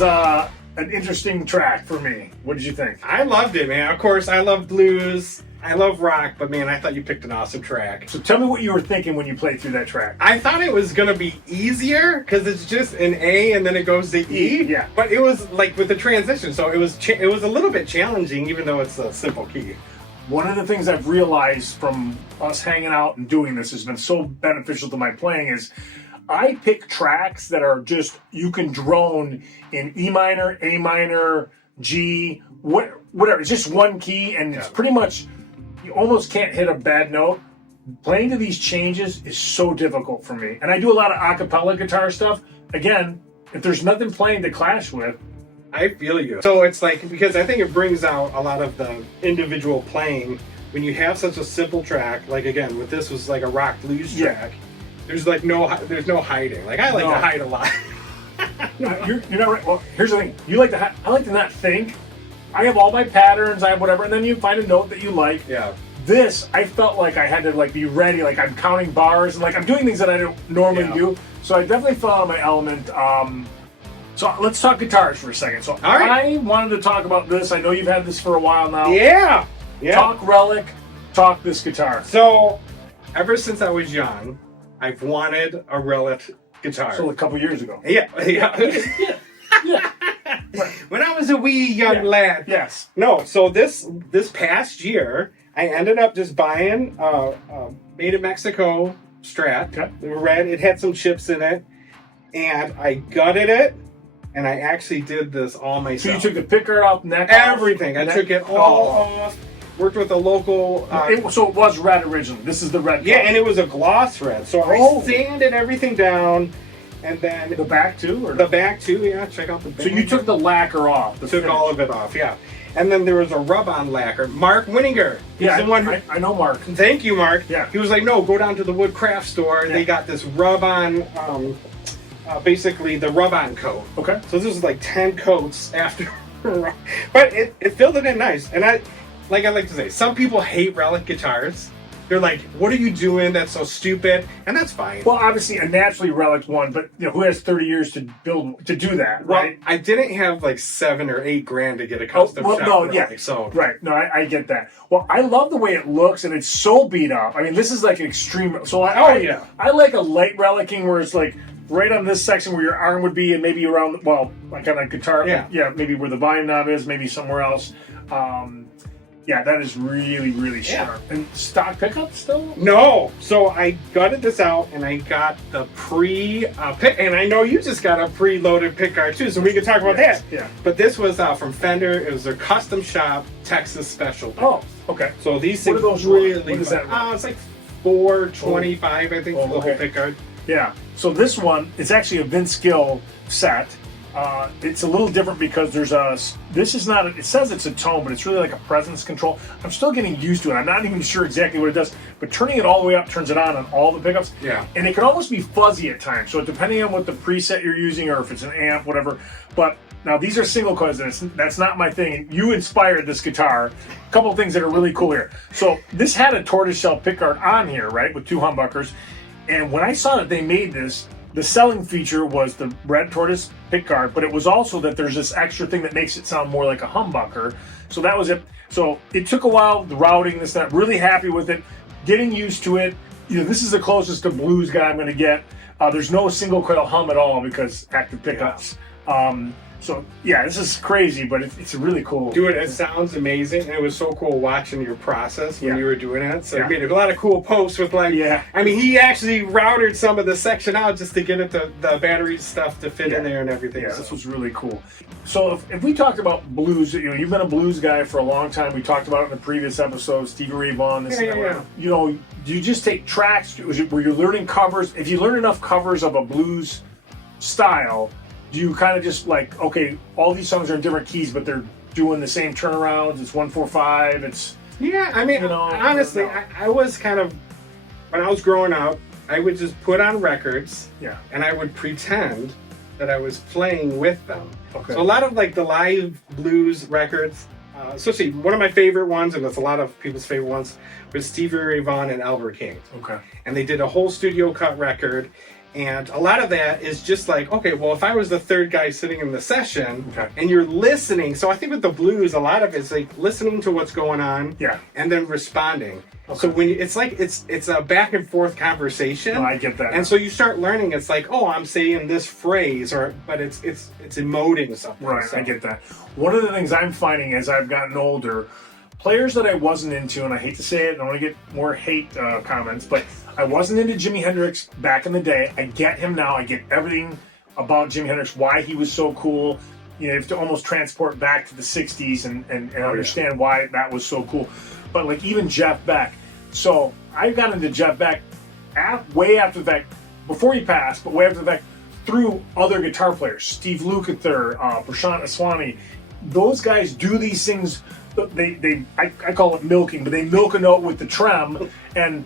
was an interesting track for me. What did you think? I loved it, man. Of course, I love blues. I love rock, but man, I thought you picked an awesome track. So tell me what you were thinking when you played through that track. I thought it was going to be easier because it's just an A and then it goes to E. Yeah. But it was like with the transition, so it was a little bit challenging, even though it's a simple key. One of the things I've realized from us hanging out and doing this has been so beneficial to my playing is I pick tracks that are just, you can drone in E minor, A minor, G, whatever. It's just one key and it's pretty much, you almost can't hit a bad note. Playing to these changes is so difficult for me. And I do a lot of a cappella guitar stuff. Again, if there's nothing playing to clash with, I feel you. So it's like, because I think it brings out a lot of the individual playing when you have such a simple track. Like again, with this was like a rock blues track. There's like no hiding. Like I like to hide a lot. You're not right. Well, here's the thing. You like to hide. I like to not think. I have all my patterns. I have whatever, and then you find a note that you like. Yeah. This, I felt like I had to like be ready. Like I'm counting bars and like I'm doing things that I don't normally do. So I definitely fell out of my element. So let's talk guitars for a second. So I wanted to talk about this. I know you've had this for a while now. Yeah. Talk Relic. Talk this guitar. So ever since I was young, I've wanted a Relic guitar. So a couple years ago. Yeah. Yeah. When I was a wee young lad. Yes. No, so this past year, I ended up just buying a made in Mexico Strat. Okay. Red. It had some chips in it. And I gutted it. And I actually did this all myself. So you took the picker off, neck everything. off? I took it all off. Worked with a local... so it was red originally. This is the red color. Yeah, and it was a gloss red. So I sanded everything down. And then... The back too? Or the back too, yeah. Check out the back. So you took the lacquer off? Took all of it off, yeah. And then there was a rub-on lacquer. Mark Winninger. Yeah, the one who, I know Mark. Thank you, Mark. Yeah. He was like, no, go down to the wood craft store. And they got this rub-on, basically the rub-on coat. Okay. So this was like 10 coats after. But it filled it in nice. And I like to say, some people hate Relic guitars. They're like, what are you doing? That's so stupid. And that's fine. Well, obviously, a naturally Relic one, but who has 30 years to do that, right? Well, I didn't have like $7 or $8 grand to get a custom shop. Right, I get that. Well, I love the way it looks, and it's so beat up. I mean, this is like an extreme. So I like a light Relicing where it's like right on this section where your arm would be, and maybe around like on a guitar. Yeah, maybe where the volume knob is, maybe somewhere else. Yeah, that is really, really sharp. And stock pickup still? No. So I gutted this out and I got the pick, and I know you just got a preloaded pickguard too, so we can talk about that. Yeah. But this was from Fender. It was their custom shop Texas special. Oh, okay. So these what things are those really. What is that? It's like $425, I think, for the whole pickguard. Yeah. So this one, it's actually a Vince Gill set. It's a little different because this is not, it says it's a tone, but it's really like a presence control. I'm still getting used to it. I'm not even sure exactly what it does, but turning it all the way up turns it on all the pickups. Yeah. And it can almost be fuzzy at times. So depending on what the preset you're using or if it's an amp, whatever. But now these are single coils and that's not my thing. And you inspired this guitar. A couple of things that are really cool here. So this had a tortoiseshell pickguard on here, right? With 2 humbuckers. And when I saw that they made this, the selling feature was the red tortoise pickguard, but it was also that there's this extra thing that makes it sound more like a humbucker. So that was it. So it took a while, the routing, this, that. Really happy with it, getting used to it. This is the closest to blues guy I'm going to get. There's no single coil hum at all because active pickups. So yeah, this is crazy, but it's really cool. Dude, it sounds amazing, and it was so cool watching your process when you were doing it. So you made a lot of cool posts with I mean, he actually routed some of the section out just to get it the battery stuff to fit in there and everything. Yeah, this was really cool. So if we talked about blues, you've been a blues guy for a long time. We talked about it in the previous episode, Stevie Ray Vaughan, this and that. Do you just take tracks? Were you learning covers? If you learn enough covers of a blues style, do you kind of just like, okay, all these songs are in different keys, but they're doing the same turnarounds? It's 1-4-5. It's I mean, honestly, I was kind of, when I was growing up, I would just put on records, and I would pretend that I was playing with them. Okay. So a lot of like the live blues records, especially one of my favorite ones, and it's a lot of people's favorite ones, was Stevie Ray Vaughan and Albert King. Okay. And they did a whole studio cut record. And a lot of that is just like, okay, well, if I was the third guy sitting in the session and you're listening, so I think with the blues, a lot of it's like listening to what's going on and then responding. Okay. So when it's like, it's a back and forth conversation. No, I get that. And so you start learning, it's like, oh, I'm saying this phrase, but it's emoting something. Right, so. I get that. One of the things I'm finding as I've gotten older, players that I wasn't into, and I hate to say it, I don't want to get more hate comments, but I wasn't into Jimi Hendrix back in the day. I get him now. I get everything about Jimi Hendrix, why he was so cool. You have to almost transport back to the 60s and understand why that was so cool. But like even Jeff Beck. So I got into Jeff Beck way after the fact, before he passed, but way after the fact, through other guitar players. Steve Lukather, Prashant Aswani. Those guys do these things. I call it milking, but they milk a note with the trem, and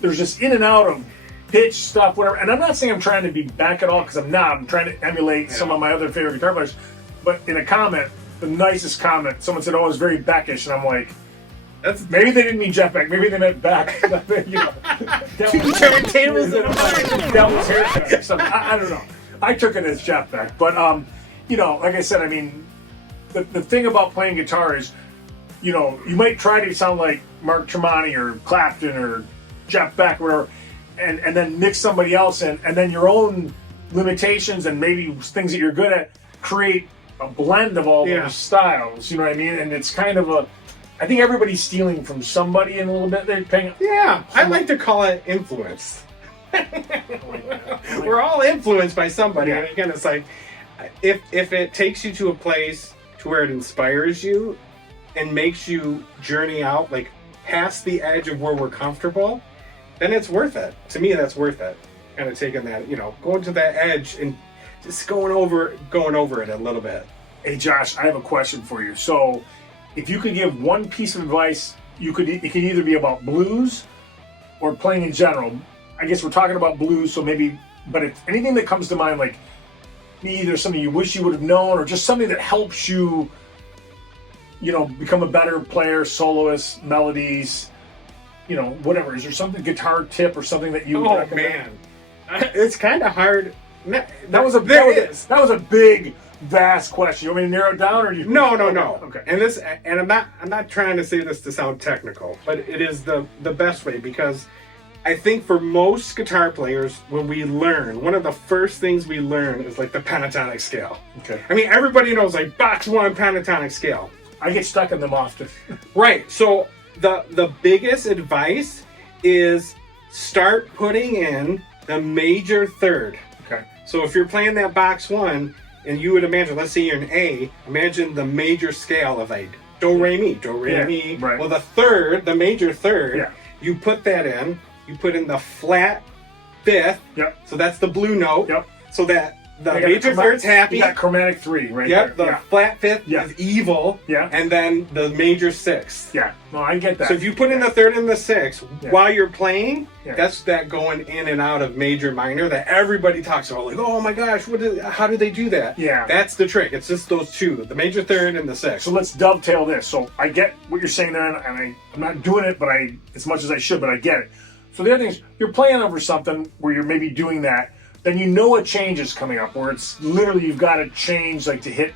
there's just in and out of pitch stuff, whatever. And I'm not saying I'm trying to be back at all, because I'm not. I'm trying to emulate some of my other favorite guitar players. But in a comment, the nicest comment, someone said, "Oh, it's very Beckish," and I'm like, maybe they didn't mean Jeff Beck. Maybe they meant Beck. You know, devil's haircut. I don't know. I took it as Jeff Beck, but you know, like I said, I mean, the thing about playing guitar is, you know, you might try to sound like Mark Tremonti or Clapton or Jeff Beck or whatever, and then mix somebody else in, and then your own limitations and maybe things that you're good at create a blend of all those styles. You know what I mean? And it's kind of I think everybody's stealing from somebody in a little bit. They're paying. Yeah, I like to call it influence. We're all influenced by somebody, and again, it's like if it takes you to a place to where it inspires you and makes you journey out like past the edge of where we're comfortable, then it's worth it. To me, that's worth it. Kind of taking that, you know, going to that edge and just going over it a little bit. Hey Josh, I have a question for you. So if you could give one piece of advice, it could either be about blues or playing in general. I guess we're talking about blues, so maybe, but if anything that comes to mind, like either something you wish you would have known or just something that helps you, you know, become a better player, soloist, melodies, you know, whatever. Is there something, guitar tip or something that you would recommend? Man, it's kind of hard. That was a big, vast question. You want me to narrow it down, or you? No. Okay. And I'm not trying to say this to sound technical, but it is the best way, because I think for most guitar players, when we learn, one of the first things we learn is like the pentatonic scale. Okay. I mean, everybody knows like box 1 pentatonic scale. I get stuck in them often. Right. So the biggest advice is start putting in the major third. Okay. So if you're playing that box 1, and you would imagine, let's say you're an A, imagine the major scale of like do, re, mi, mi. Right. Well, the major third, you put that in, you put in the flat 5th. Yep. So that's the blue note. Yep. So that the major third's happy. You got chromatic 3 right there. The flat 5th is evil. Yeah. And then the major 6th. Yeah. No, I get that. So if you put in the 3rd and the 6th while you're playing, that's that going in and out of major minor that everybody talks about. Like, oh my gosh, how do they do that? Yeah. That's the trick. It's just those two, the major 3rd and the 6th. So let's dovetail this. So I get what you're saying there, and I'm not doing it, but as much as I should, but I get it. So the other thing is, you're playing over something where you're maybe doing that, then you know a change is coming up, where it's literally you've got to change, like to hit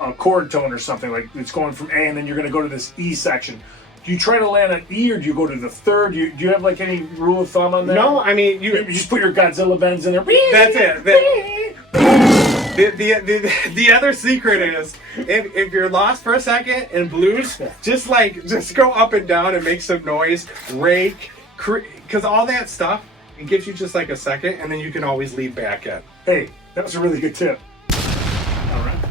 a chord tone or something, like it's going from A and then you're going to go to this E section. Do you try to land on E, or do you go to the 3rd? Do you have like any rule of thumb on that? No, I mean you just put your Godzilla bends in there. That's it. The other secret is if you're lost for a second in blues, just go up and down and make some noise, rake, because all that stuff, it gives you just like a second, and then you can always lead back in. Hey, that was a really good tip. All right.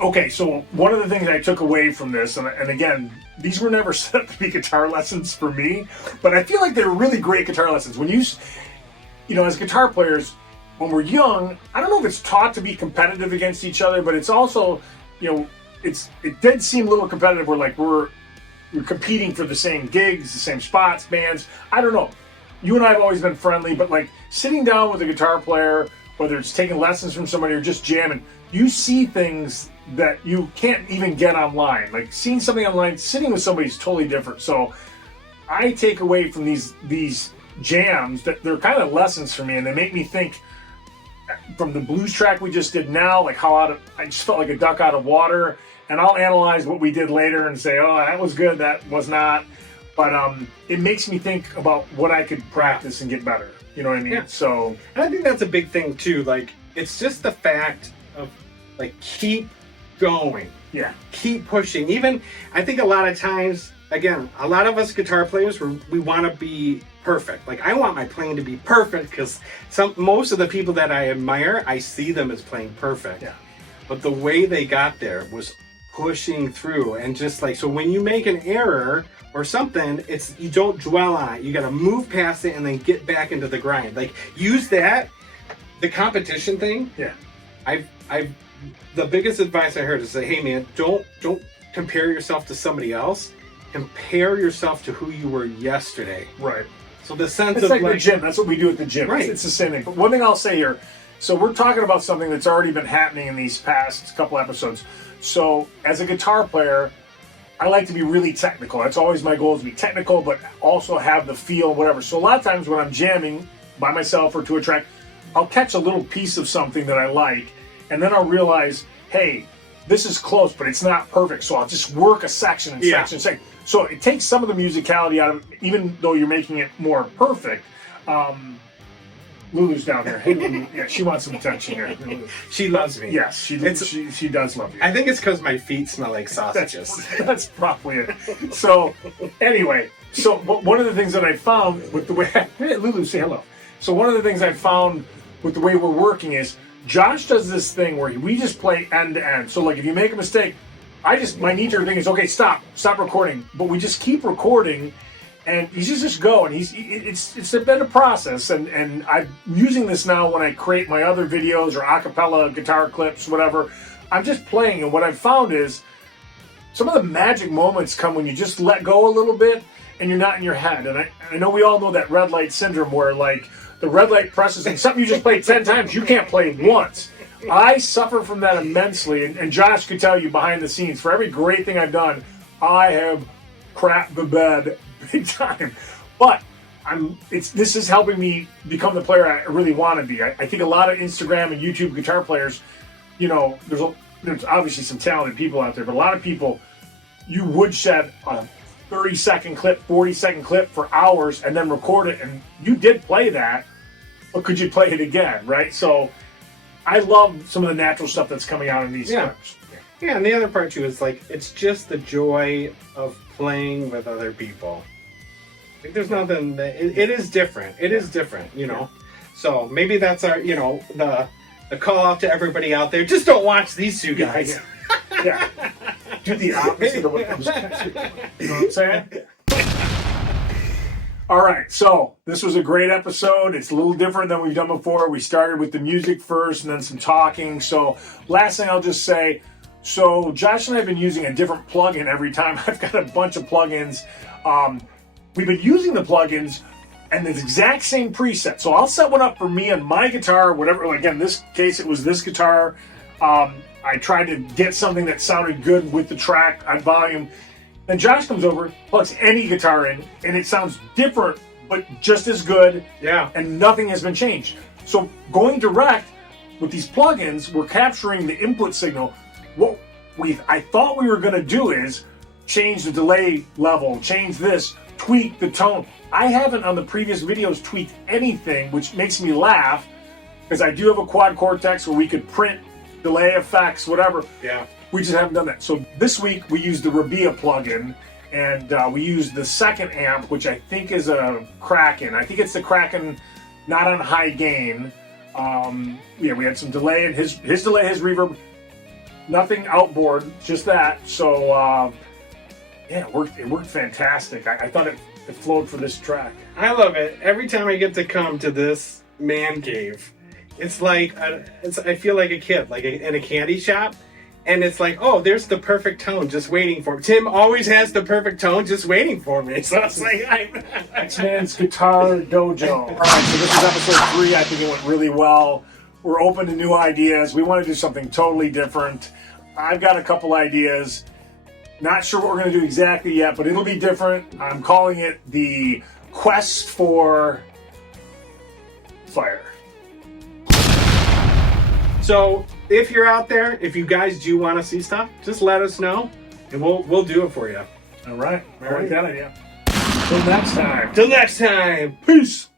Okay, so one of the things I took away from this, and again, these were never set up to be guitar lessons for me, but I feel like they're really great guitar lessons. When you know, as guitar players, when we're young, I don't know if it's taught to be competitive against each other, but it's also, you know, it did seem a little competitive, where like we're competing for the same gigs, the same spots, bands. I don't know. You and I have always been friendly, but like sitting down with a guitar player, whether it's taking lessons from somebody or just jamming, you see things that you can't even get online. Like seeing something online, sitting with somebody is totally different. So I take away from these jams that they're kind of lessons for me, and they make me think. From the blues track we just did now, like I just felt like a duck out of water, and I'll analyze what we did later and say, oh, that was good, that was not. But it makes me think about what I could practice and get better. You know what I mean? Yeah. So I think that's a big thing too. Like, it's just the fact of like keep going. Yeah. Keep pushing. Even I think a lot of times, again, a lot of us guitar players we want to be perfect. Like, I want my playing to be perfect because most of the people that I admire, I see them as playing perfect. Yeah. But the way they got there was pushing through, and just like, so when you make an error or something, it's, you don't dwell on it. You got to move past it and then get back into the grind. Like, use that, the competition thing. Yeah. I've the biggest advice I heard is say, hey man, don't compare yourself to somebody else. Compare yourself to who you were yesterday. Right. So the sense it's of like the gym. That's what we do at the gym. Right. It's the same thing. But one thing I'll say here, so we're talking about something that's already been happening in these past couple episodes. So as a guitar player, I like to be really technical. That's always my goal, is to be technical, but also have the feel, whatever. So a lot of times when I'm jamming by myself or to a track, I'll catch a little piece of something that I like, and then I'll realize, hey, this is close, but it's not perfect. So I'll just work a section and section and section. So it takes some of the musicality out of it, even though you're making it more perfect. Lulu's down there. Hey, Lulu. Yeah, she wants some attention here. She loves me. Yes, she does love you. I think it's because my feet smell like sausages. That's probably it. So anyway, one of the things that I found with the way hey, Lulu, say hello. So one of the things I found with the way we're working is Josh does this thing where we just play end to end. So like if you make a mistake, my knee-jerk thing is, okay, stop recording. But we just keep recording, and he's just go, and it's a been a process, and I'm using this now when I create my other videos or acapella guitar clips, whatever. I'm just playing, and what I've found is some of the magic moments come when you just let go a little bit, and you're not in your head. And I know we all know that red light syndrome where like the red light presses, and something you just played 10 times, you can't play once. I suffer from that immensely, and Josh could tell you behind the scenes, for every great thing I've done, I have crapped the bed big time. But this is helping me become the player I really want to be. I think a lot of Instagram and YouTube guitar players, you know, there's obviously some talented people out there, but a lot of people, you woodshed a 30-second clip, 40-second clip for hours and then record it, and you did play that, but could you play it again, right? So I love some of the natural stuff that's coming out in these clips. Yeah, and the other part too is like, it's just the joy of playing with other people. Like, there's nothing that, it is different. It is different, you know. So maybe that's our, you know, the call out to everybody out there. Just don't watch these two guys. Yeah. Do the opposite of what comes next. You know what I'm saying? All right, so this was a great episode. It's a little different than we've done before. We started with the music first and then some talking. So last thing I'll just say, so Josh and I have been using a different plugin every time. I've got a bunch of plugins. We've been using the plugins and the exact same preset. So I'll set one up for me on my guitar, whatever. Again, in this case, it was this guitar. I tried to get something that sounded good with the track on volume. Then Josh comes over, plugs any guitar in, and it sounds different, but just as good. Yeah. And nothing has been changed. So going direct with these plugins, we're capturing the input signal. What I thought we were going to do is change the delay level, change this, tweak the tone. I haven't on the previous videos tweaked anything, which makes me laugh, because I do have a quad cortex where we could print delay effects, whatever. Yeah. We just haven't done that. So this week we used the Rabia plugin, and we used the second amp, which I think is a Kraken. I think it's the Kraken, not on high gain. Yeah, we had some delay in his delay, his reverb. Nothing outboard, just that. So yeah, it worked fantastic. I thought it flowed for this track. I love it. Every time I get to come to this man cave, it's like I feel like a kid, like in a candy shop. And it's like, oh, there's the perfect tone just waiting for me. Tim always has the perfect tone just waiting for me. So it's like, X-Man's Guitar Dojo. All right, so this is episode 3. I think it went really well. We're open to new ideas. We want to do something totally different. I've got a couple ideas. Not sure what we're going to do exactly yet, but it'll be different. I'm calling it the quest for fire. So if you're out there, if you guys do want to see stuff, just let us know, and we'll do it for you. All right. I like that idea. Till next time. Till next time. Peace.